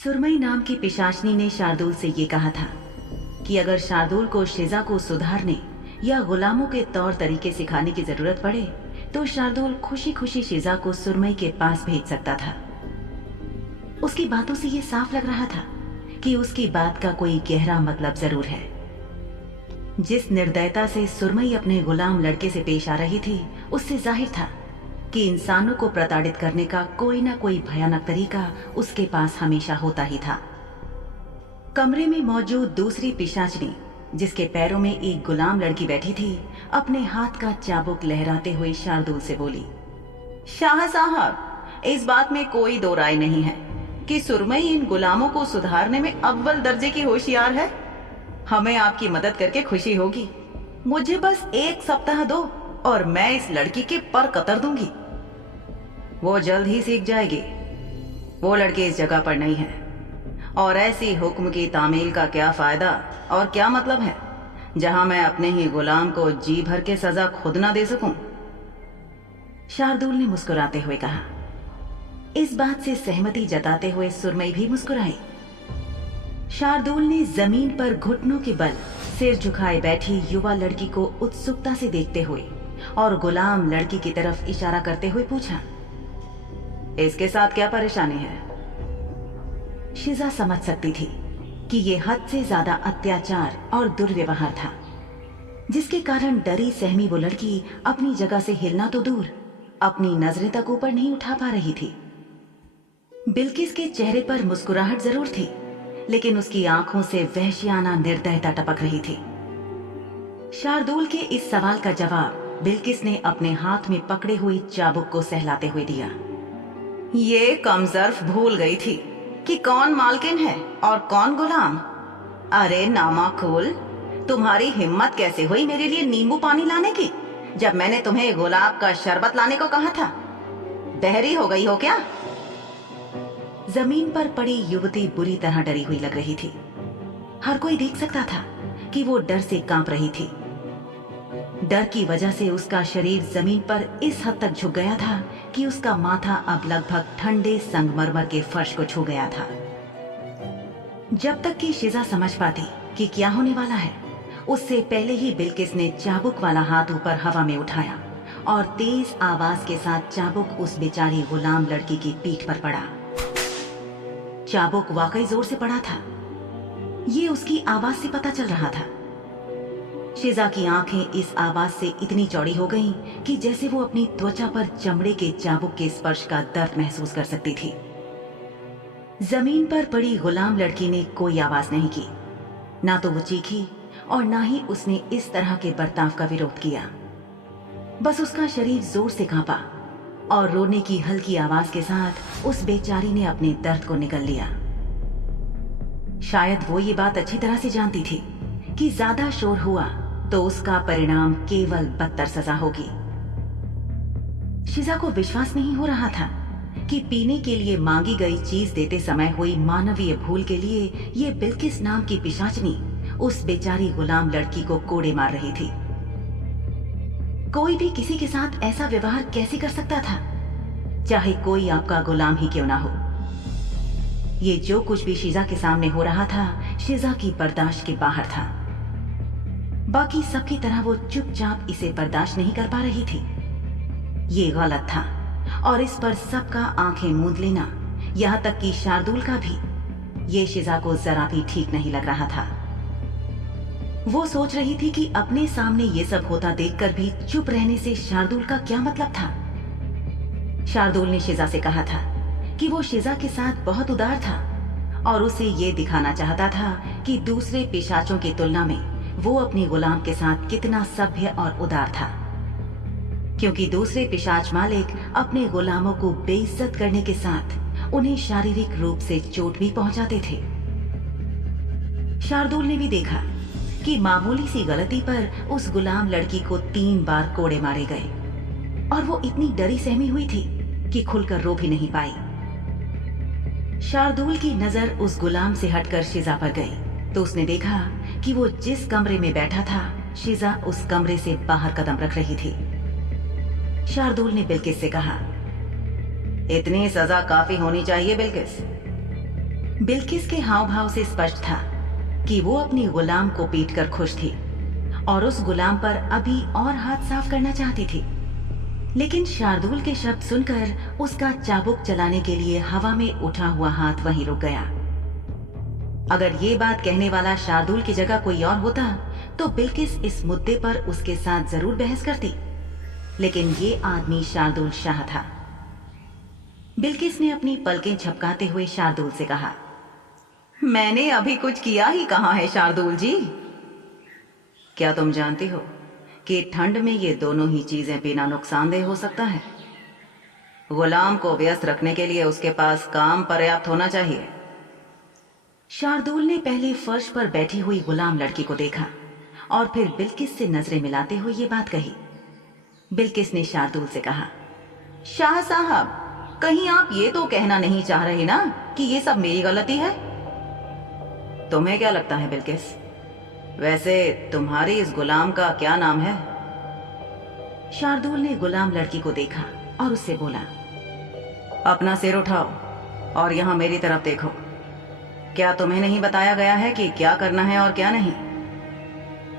सुरमई नाम की पिशाचनी ने शार्दुल से ये कहा था कि अगर शार्दुल को शिजा को सुधारने या गुलामों के तौर तरीके सिखाने की जरूरत पड़े तो शार्दुल खुशी खुशी शिजा को सुरमई के पास भेज सकता था। उसकी बातों से ये साफ लग रहा था कि उसकी बात का कोई गहरा मतलब जरूर है। जिस निर्दयता से सुरमई अपने गुलाम लड़के से पेश आ रही थी उससे जाहिर था कि इंसानों को प्रताड़ित करने का कोई ना कोई भयानक तरीका उसके पास हमेशा होता ही था। कमरे में मौजूद दूसरी पिशाचनी, जिसके पैरों में एक गुलाम लड़की बैठी थी, अपने हाथ का चाबुक लहराते हुए शार्दुल से बोली, शाह साहब, इस बात में कोई दो राय नहीं है कि सुरमई इन गुलामों को सुधारने में अव्वल दर्जे की होशियार है। हमें आपकी मदद करके खुशी होगी। मुझे बस 1 सप्ताह दो और मैं इस लड़की के पर कतर दूंगी। वो जल्द ही सीख जाएगी। वो लड़की इस जगह पर नहीं है और ऐसी हुक्म की तामील का क्या फायदा और क्या मतलब है जहां मैं अपने ही गुलाम को जी भर के सजा खुद ना दे सकूं। शार्दुल ने मुस्कुराते हुए कहा। इस बात से सहमति जताते हुए सुरमई भी मुस्कुराई। शार्दुल ने जमीन पर घुटनों के बल सिर झुकाए बैठी युवा लड़की को उत्सुकता से देखते हुए और गुलाम लड़की की तरफ इशारा करते हुए पूछा, इसके साथ क्या परेशानी है? शिजा समझ सकती थी कि यह हद से ज्यादा अत्याचार और दुर्व्यवहार था, जिसके कारण डरी सहमी वो लड़की अपनी जगह से हिलना तो दूर, अपनी नजरें तक ऊपर नहीं उठा पा रही थी। बिल्किस के चेहरे पर मुस्कुराहट जरूर थी, लेकिन उसकी आंखों से वहशियाना निर्दयता टपक रही थी। शार्दुल के इस सवाल का जवाब बिल्किस ने अपने हाथ में पकड़े हुई चाबुक को सहलाते हुए दिया। ये कमजर्फ भूल गई थी कि कौन मालकिन है और कौन गुलाम। अरे नामाकुल, तुम्हारी हिम्मत कैसे हुई मेरे लिए नींबू पानी लाने की, जब मैंने तुम्हें गुलाब का शरबत लाने को कहा था? बहरी हो गई हो क्या? जमीन पर पड़ी युवती बुरी तरह डरी हुई लग रही थी। हर कोई देख सकता था कि वो डर से कांप रही थी। डर की वजह से उसका शरीर जमीन पर इस हद तक झुक गया था कि उसका माथा अब लगभग ठंडे संगमरमर के फर्श को छू गया था। जब तक कि शिजा समझ पाती कि क्या होने वाला है, उससे पहले ही बिल्किस ने चाबुक वाला हाथ ऊपर हवा में उठाया और तेज आवाज के साथ चाबुक उस बेचारी गुलाम लड़की की पीठ पर पड़ा। चाबुक वाकई जोर से पड़ा था, ये उसकी आवाज से पता चल रहा था। शिजा की आंखें इस आवाज से इतनी चौड़ी हो गईं कि जैसे वो अपनी त्वचा पर चमड़े के चाबुक के स्पर्श का दर्द महसूस कर सकती थी। जमीन पर पड़ी गुलाम लड़की ने कोई आवाज नहीं की, ना तो वो चीखी और ना ही उसने इस तरह के बर्ताव का विरोध किया। बस उसका शरीर जोर से कांपा और रोने की हल्की आवाज के साथ उस बेचारी ने अपने दर्द को निगल लिया। शायद वो ये बात अच्छी तरह से जानती थी कि ज्यादा शोर हुआ तो उसका परिणाम केवल बदतर सजा होगी। शिजा को विश्वास नहीं हो रहा था कि पीने के लिए मांगी गई चीज देते समय हुई मानवीय भूल के लिए ये बिल्किस नाम की पिशाचनी उस बेचारी गुलाम लड़की को कोड़े मार रही थी। कोई भी किसी के साथ ऐसा व्यवहार कैसे कर सकता था, चाहे कोई आपका गुलाम ही क्यों ना हो। ये जो कुछ भी शिजा के सामने हो रहा था, शिजा की बर्दाश्त के बाहर था। बाकी सबकी तरह वो चुपचाप इसे बर्दाश्त नहीं कर पा रही थी। ये गलत था और इस पर सबका आंखें मूंद लेना, यहाँ तक कि शार्दुल का भी, ये शिजा को जरा भी ठीक नहीं लग रहा था। वो सोच रही थी कि अपने सामने ये सब होता देखकर भी चुप रहने से शार्दुल का क्या मतलब था। शार्दुल ने शिजा से कहा था कि वो शिजा के साथ बहुत उदार था और उसे ये दिखाना चाहता था कि दूसरे पिशाचों की तुलना में वो अपनी गुलाम के साथ कितना सभ्य और उदार था, क्योंकि दूसरे पिशाच मालिक अपने गुलामों को बेइज्जत करने के साथ उन्हें शारीरिक रूप से चोट भी पहुंचाते थे। शार्दुल ने भी देखा कि मामूली सी गलती पर उस गुलाम लड़की को 3 बार कोड़े मारे गए और वो इतनी डरी सहमी हुई थी कि खुलकर रो भी नहीं पाई। शार्दुल की नजर उस गुलाम से हटकर शिजा पर गई तो उसने देखा कि वो जिस कमरे में बैठा था, शिजा उस कमरे से बाहर कदम रख रही थी। शार्दुल ने बिल्किस से कहा, इतनी सजा काफी होनी चाहिए बिल्किस। बिल्किस के हाव भाव से स्पष्ट था कि वो अपनी गुलाम को पीटकर खुश थी और उस गुलाम पर अभी और हाथ साफ करना चाहती थी। लेकिन शार्दुल के शब्द सुनकर उसका चाबुक चलाने के लिए हवा में उठा हुआ हाथ वहीं रुक गया। अगर ये बात कहने वाला शार्दुल की जगह कोई और होता तो बिल्किस इस मुद्दे पर उसके साथ जरूर बहस करती, लेकिन ये आदमी शार्दुल शाह था। बिल्किस ने अपनी पलकें झपकाते हुए शार्दुल से कहा, मैंने अभी कुछ किया ही कहाँ है शार्दुल जी। क्या तुम जानती हो कि ठंड में ये दोनों ही चीजें बिना नुकसानदेह हो सकता है? गुलाम को व्यस्त रखने के लिए उसके पास काम पर्याप्त होना चाहिए। शार्दुल ने पहले फर्श पर बैठी हुई गुलाम लड़की को देखा और फिर बिल्किस से नजरें मिलाते हुए ये बात कही। बिल्किस ने शार्दुल से कहा, शाह साहब, कहीं आप ये तो कहना नहीं चाह रहे ना कि ये सब मेरी गलती है? तुम्हें क्या लगता है बिल्किस, वैसे तुम्हारी इस गुलाम का क्या नाम है? शार्दुल ने गुलाम लड़की को देखा और उससे बोला, अपना सिर उठाओ और यहां मेरी तरफ देखो। क्या तुम्हें नहीं बताया गया है कि क्या करना है और क्या नहीं?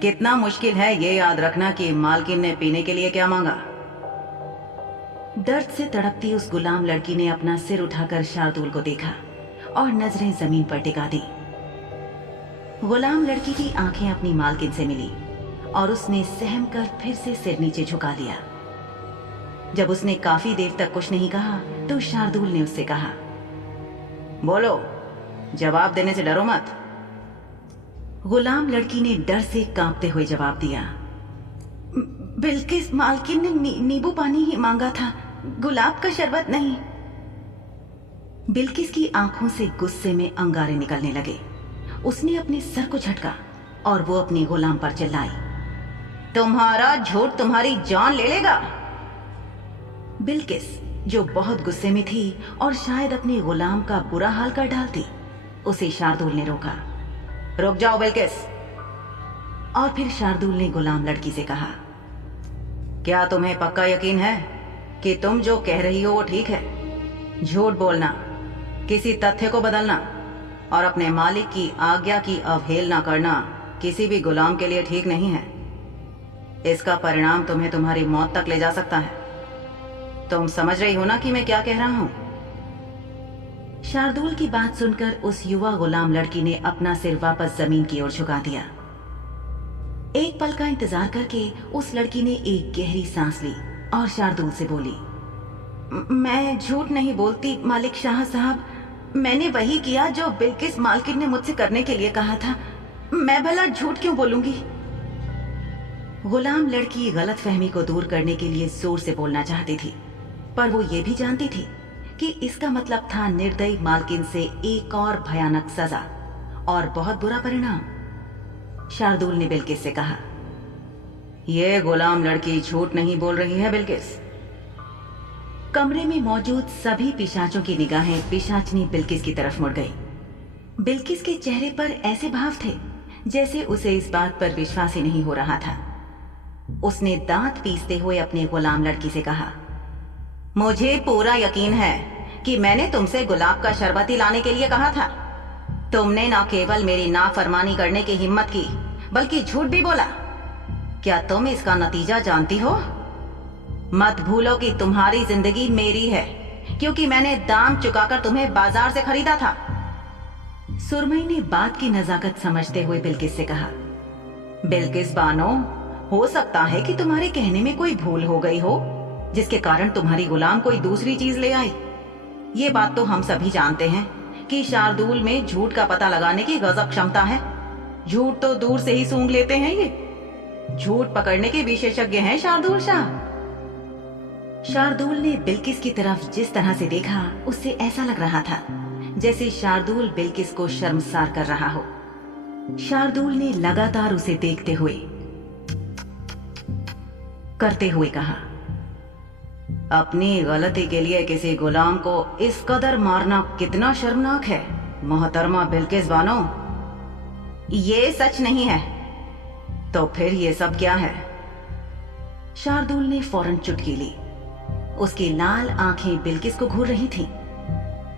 कितना मुश्किल है ये याद रखना कि मालकिन ने पीने के लिए क्या मांगा। दर्द से तड़पती उस गुलाम लड़की ने अपना सिर उठाकर शार्दुल को देखा और नजरें जमीन पर टिका दी। गुलाम लड़की की आंखें अपनी मालकिन से मिली और उसने सहम कर फिर से सिर नीचे झुका लिया। जब उसने काफी देर तक कुछ नहीं कहा तो शार्दुल ने उससे कहा, बोलो, जवाब देने से डरो मत। गुलाम लड़की ने डर से कांपते हुए जवाब दिया, बिल्किस मालकिन ने नींबू पानी ही मांगा था, गुलाब का शरबत नहीं। बिल्किस की आंखों से गुस्से में अंगारे निकलने लगे। उसने अपने सर को झटका और वो अपनी गुलाम पर चिल्लाई, तुम्हारा झूठ तुम्हारी जान ले लेगा। बिल्किस, जो बहुत गुस्से में थी और शायद अपने गुलाम का बुरा हाल कर डालती, उसे शार्दुल ने रोका। रुक जाओ बिल्किस। और फिर शार्दुल ने गुलाम लड़की से कहा, क्या तुम्हें पक्का यकीन है कि तुम जो कह रही हो वो ठीक है? झूठ बोलना, किसी तथ्य को बदलना और अपने मालिक की आज्ञा की अवहेलना करना किसी भी गुलाम के लिए ठीक नहीं है। इसका परिणाम तुम्हें तुम्हारी मौत तक ले जा सकता है। तुम समझ रही हो ना कि मैं क्या कह रहा हूं? शार्दुल की बात सुनकर उस युवा गुलाम लड़की ने अपना सिर वापस जमीन की ओर झुका दिया। एक पल का इंतजार करके उस लड़की ने एक गहरी सांस ली और शार्दुल से बोली, मैं झूठ नहीं बोलती मालिक शाह साहब, मैंने वही किया जो बिल्किस मालकिन ने मुझसे करने के लिए कहा था। मैं भला झूठ क्यों बोलूंगी? गुलाम लड़की गलतफहमी को दूर करने के लिए जोर से बोलना चाहती थी, पर वो ये भी जानती थी कि इसका मतलब था निर्दयी मालकिन से एक और भयानक सजा और बहुत बुरा परिणाम। शार्दुल ने बिल्किस से कहा, यह गुलाम लड़की झूठ नहीं बोल रही है बिल्किस। कमरे में मौजूद सभी पिशाचों की निगाहें पिशाचनी बिल्किस की तरफ मुड़ गई। बिल्किस के चेहरे पर ऐसे भाव थे जैसे उसे इस बात पर विश्वास ही नहीं हो रहा था। उसने दांत पीसते हुए अपने गुलाम लड़की से कहा, मुझे पूरा यकीन है कि मैंने तुमसे गुलाब का शरबत ही लाने के लिए कहा था। तुमने न केवल मेरी नाफरमानी करने की हिम्मत की बल्कि झूठ भी बोला। क्या तुम इसका नतीजा जानती हो? मत भूलो कि तुम्हारी जिंदगी मेरी है, क्योंकि मैंने दाम चुकाकर तुम्हें बाजार से खरीदा था। सुरमई ने बात की नजाकत समझते हुए बिल्किस से कहा, बिल्किस बानो, हो सकता है कि तुम्हारे कहने में कोई भूल हो गई हो जिसके कारण तुम्हारी गुलाम कोई दूसरी चीज ले आई। ये बात तो हम सभी जानते हैं कि शार्दुल में झूठ का पता लगाने की गजब क्षमता है। झूठ तो दूर से ही सूंघ लेते हैं, ये झूठ पकड़ने के विशेषज्ञ हैं शार्दुल शाह। शार्दुल ने बिल्किस की तरफ जिस तरह से देखा उससे ऐसा लग रहा था जैसे शार्दुल बिल्किस को शर्मसार कर रहा हो। शार्दुल ने लगातार उसे देखते हुए करते हुए कहा, अपनी गलती के लिए किसी गुलाम को इस कदर मारना कितना शर्मनाक है मोहतरमा बिल्किस बानो। ये सच नहीं है तो फिर ये सब क्या है? शार्दुल ने फौरन चुटकी ली। उसकी लाल आंखें बिल्किस को घूर रही थीं।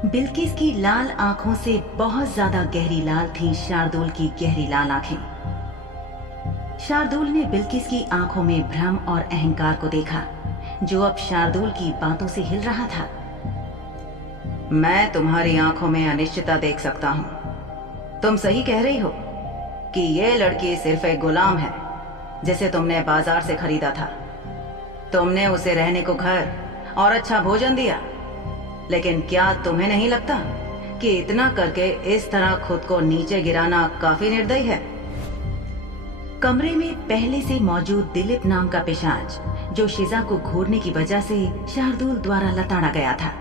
बिल्किस की लाल आंखों से बहुत ज्यादा गहरी लाल थी शार्दुल की गहरी लाल आंखें। शार्दुल ने बिल्किस की आंखों में भ्रम और अहंकार को देखा, जो अब शार्दुल की बातों से हिल रहा था। मैं तुम्हारी आंखों में अनिश्चितता देख सकता हूँ। तुम सही कह रही हो कि ये लड़की सिर्फ एक गुलाम है जिसे तुमने बाजार से खरीदा था। तुमने उसे रहने को घर और अच्छा भोजन दिया, लेकिन क्या तुम्हें नहीं लगता कि इतना करके इस तरह खुद को नीचे गिराना काफी निर्दयी है? कमरे में पहले से मौजूद दिलीप नाम का पिशाच, जो शिजा को घूरने की वजह से शार्दुल द्वारा लताड़ा गया था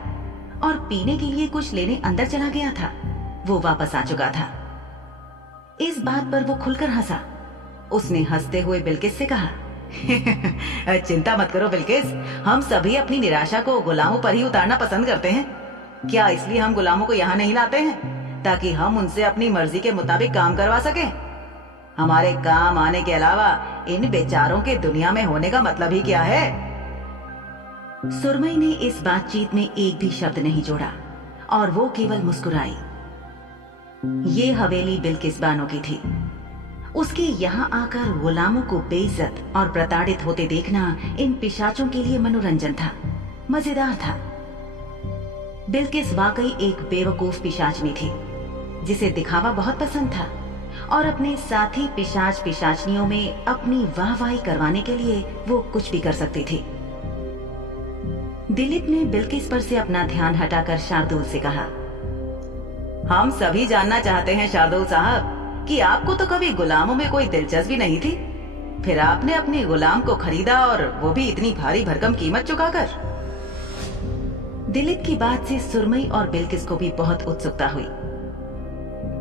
और पीने के लिए कुछ लेने अंदर चला गया था, वो वापस आ चुका था। इस बात पर वो खुलकर हंसा। उसने हंसते हुए बिल्किस से कहा, चिंता मत करो बिल्किस, हम सभी अपनी निराशा को गुलामों पर ही उतारना पसंद करते हैं। क्या इसलिए हम गुलामों को यहाँ नहीं लाते हैं ताकि हम उनसे अपनी मर्जी के मुताबिक काम करवा सकें? हमारे काम आने के अलावा इन बेचारों के दुनिया में होने का मतलब ही क्या है? सुरमई ने इस बातचीत में एक भी शब्द नहीं जोड़ा और वो केवल मुस्कुराई। ये हवेली बिल्किस बानो की थी। उसके यहाँ आकर गुलामों को बेइज्जत और प्रताड़ित होते देखना इन पिशाचों के लिए मनोरंजन था, मजेदार था। बिल्किस वाकई एक बेवकूफ पिशाचनी थी जिसे दिखावा बहुत पसंद था और अपने साथी पिशाच पिशाचनियों में अपनी वाहवाही करवाने के लिए वो कुछ भी कर सकती थी। दिलीप ने बिल्किस पर से अपना ध्यान हटाकर शार्दुल से कहा, हम सभी जानना चाहते हैं शार्दुल साहब कि आपको तो कभी गुलामों में कोई दिलचस्पी नहीं थी, फिर आपने अपने गुलाम को खरीदा और वो भी इतनी भारी भरकम कीमत चुकाकर। दिलीप की बात से सुरमई और बिल्किस को भी बहुत उत्सुकता हुई।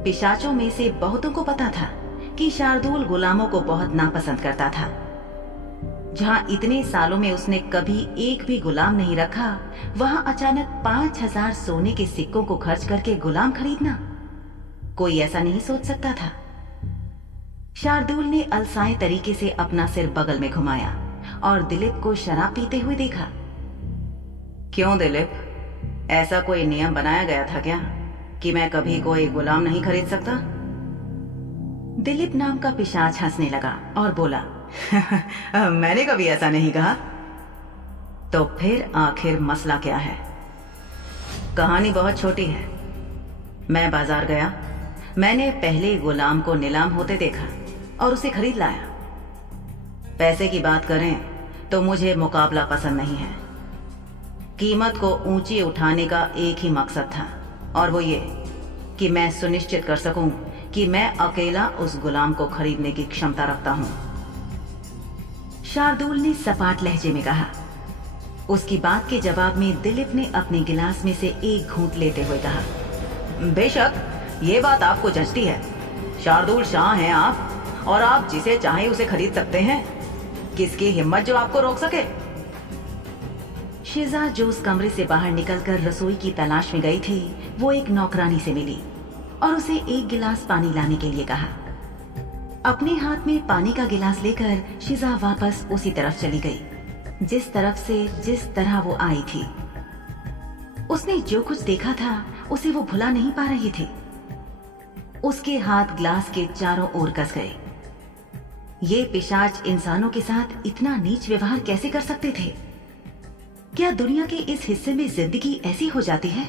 पिशाचों में से बहुतों को पता था कि शार्दुल गुलामों को बहुत नापसंद करता था। जहां इतने सालों में उसने कभी एक भी गुलाम नहीं रखा, वहां अचानक 5000 सोने के सिक्कों को खर्च करके गुलाम खरीदना, कोई ऐसा नहीं सोच सकता था। शार्दुल ने अलसाए तरीके से अपना सिर बगल में घुमाया और दिलीप को शराब पीते हुए देखा। क्यों दिलीप, ऐसा कोई नियम बनाया गया था क्या कि मैं कभी कोई गुलाम नहीं खरीद सकता? दिलीप नाम का पिशाच हंसने लगा और बोला, मैंने कभी ऐसा नहीं कहा। तो फिर आखिर मसला क्या है? कहानी बहुत छोटी है। मैं बाजार गया, मैंने पहले गुलाम को नीलाम होते देखा और उसे खरीद लाया। पैसे की बात करें तो मुझे मुकाबला पसंद नहीं है। कीमत को ऊंची उठाने का एक ही मकसद था और वो ये कि मैं सुनिश्चित कर सकूं कि मैं अकेला उस गुलाम को खरीदने की क्षमता रखता हूं। शार्दुल ने सपाट लहजे में कहा। उसकी बात के जवाब में दिलीप ने अपने गिलास में से एक घूंट लेते हुए कहा, बेशक ये बात आपको जचती है। शार्दुल शाह हैं आप और आप जिसे चाहे उसे खरीद सकते हैं। किसकी हिम्मत जो आपको रोक सके? शिजा जो उस कमरे से बाहर निकलकर रसोई की तलाश में गई थी, वो एक नौकरानी से मिली और उसे एक गिलास पानी लाने के लिए कहा। अपने हाथ में पानी का गिलास लेकर शिजा वापस उसी तरफ चली गई जिस तरह वो आई थी। उसने जो कुछ देखा था उसे वो भुला नहीं पा रही थी। उसके हाथ ग्लास के चारों ओर कस गए। ये पिशाच इंसानों के साथ इतना नीच व्यवहार कैसे कर सकते थे? क्या दुनिया के इस हिस्से में जिंदगी ऐसी हो जाती है?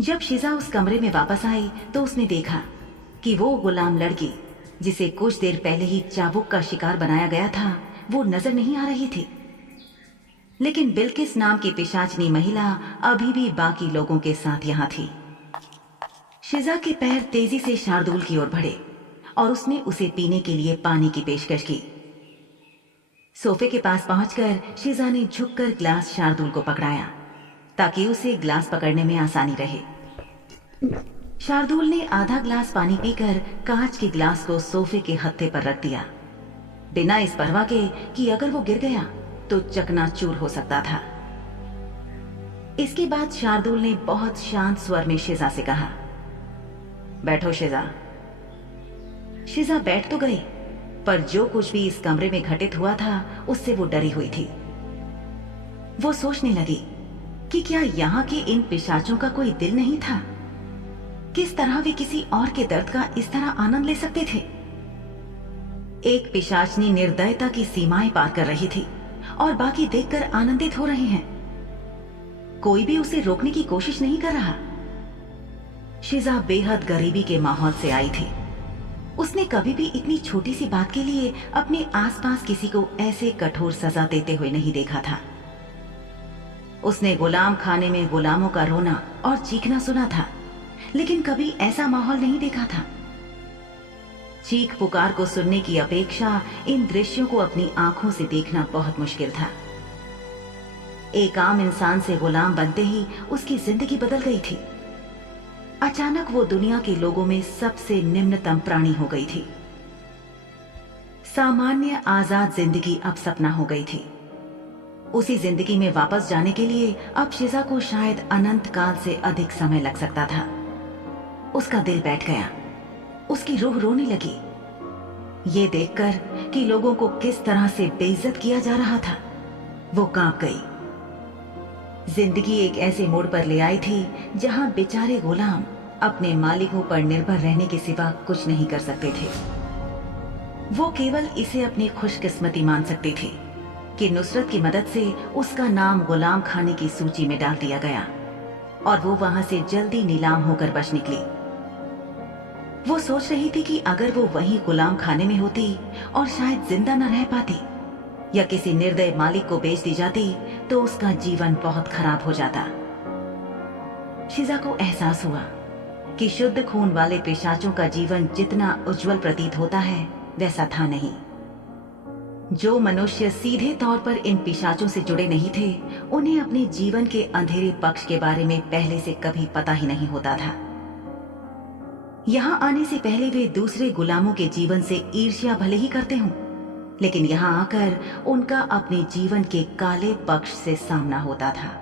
जब शिजा उस कमरे में वापस आई तो उसने देखा कि वो गुलाम लड़की जिसे कुछ देर पहले ही चाबुक का शिकार बनाया गया था, वो नजर नहीं आ रही थी। लेकिन बिल्किस नाम की पिशाचनी महिला अभी भी बाकी लोगों के साथ यहाँ थी। शिजा के पैर तेजी से शार्दुल की ओर बढ़े और उसने उसे पीने के लिए पानी की पेशकश की। सोफे के पास पहुंचकर शिजा ने झुककर ग्लास शार्दुल को पकड़ाया ताकि उसे ग्लास पकड़ने में आसानी रहे। शार्दुल ने आधा ग्लास पानी पीकर कांच के ग्लास को सोफे के हत्थे पर रख दिया, बिना इस परवाह के कि अगर वो गिर गया तो चकनाचूर हो सकता था। इसके बाद शार्दुल ने बहुत शांत स्वर में शिजा से कहा, बैठो शिजा। शिजा बैठ तो गई, पर जो कुछ भी इस कमरे में घटित हुआ था उससे वो डरी हुई थी। वो सोचने लगी कि क्या यहाँ के इन पिशाचों का कोई दिल नहीं था? किस तरह वे किसी और के दर्द का इस तरह आनंद ले सकते थे? एक पिशाचनी निर्दयता की सीमाएं पार कर रही थी और बाकी देखकर आनंदित हो रहे हैं। कोई भी उसे रोकने की कोशिश नहीं कर रहा। शिजा बेहद गरीबी के माहौल से आई थी। उसने कभी भी इतनी छोटी सी बात के लिए अपने आसपास किसी को ऐसे कठोर सजा देते हुए नहीं देखा था। उसने गुलाम खाने में गुलामों का रोना और चीखना सुना था, लेकिन कभी ऐसा माहौल नहीं देखा था। चीख पुकार को सुनने की अपेक्षा इन दृश्यों को अपनी आंखों से देखना बहुत मुश्किल था। एक आम इंसान से गुलाम बनते ही उसकी जिंदगी बदल गई थी। अचानक वो दुनिया के लोगों में सबसे निम्नतम प्राणी हो गई थी। सामान्य आजाद जिंदगी अब सपना हो गई थी। उसी जिंदगी में वापस जाने के लिए अब शिजा को शायद अनंत काल से अधिक समय लग सकता था। उसका दिल बैठ गया, उसकी रूह रोने लगी। ये देखकर कि लोगों को किस तरह से बेइज्जत किया जा रहा था, वो कांप गई। जिंदगी एक ऐसे मोड़ पर ले आई थी जहां बेचारे गुलाम अपने मालिकों पर निर्भर रहने के सिवा कुछ नहीं कर सकते थे। वो केवल इसे अपनी खुशकिस्मती मान सकते थे कि नुसरत की मदद से उसका नाम गुलाम खाने की सूची में डाल दिया गया और वो वहां से जल्दी नीलाम होकर बच निकली। वो सोच रही थी कि अगर वो वहीं गुलाम खाने में होती और शायद जिंदा न रह पाती या किसी निर्दय मालिक को बेच दी जाती तो उसका जीवन बहुत खराब हो जाता। शिजा को एहसास हुआ कि शुद्ध खून वाले पिशाचों का जीवन जितना उज्जवल प्रतीत होता है वैसा था नहीं। जो मनुष्य सीधे तौर पर इन पिशाचों से जुड़े नहीं थे, उन्हें अपने जीवन के अंधेरे पक्ष के बारे में पहले से कभी पता ही नहीं होता था। यहाँ आने से पहले वे दूसरे गुलामों के जीवन से ईर्ष्या भले ही करते हों, लेकिन यहाँ आकर उनका अपने जीवन के काले पक्ष से सामना होता था।